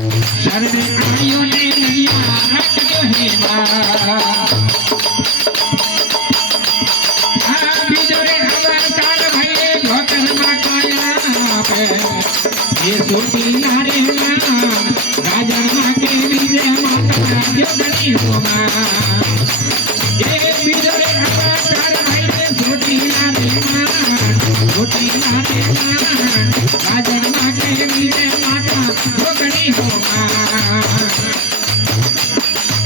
शरणे आयो ने नैया रखजो हेमा आ बिजोरे अवतार भइले झोकर मा काया पे ये सोटी नारे नाम राजा मा के विजय माता जोगनी होमा ये बिजोरे अवतार भइले सोटी नारे नाम राजा मा के विजय माता जोगनी होमा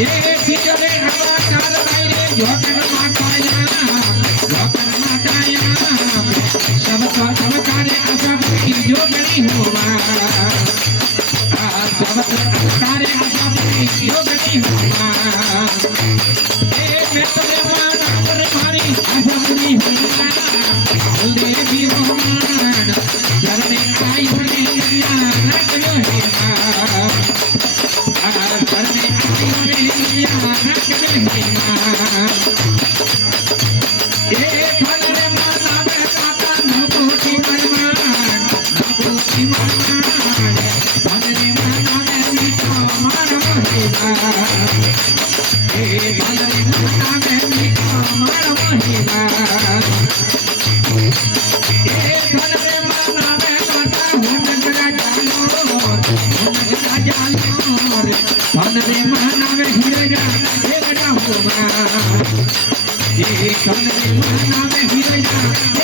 ये बिजोरे अवतार भइले झोकर मा काया सब कार्य असब की जोगनी होवा सब कार्य असब की जोगनी होवा मैं तुम्हें माना पर मारी असब नहीं होगा देवी होमान शरणे आयु ने नैया रखजो हेमा शरणे आयु ने नैया रखजो हेमा ये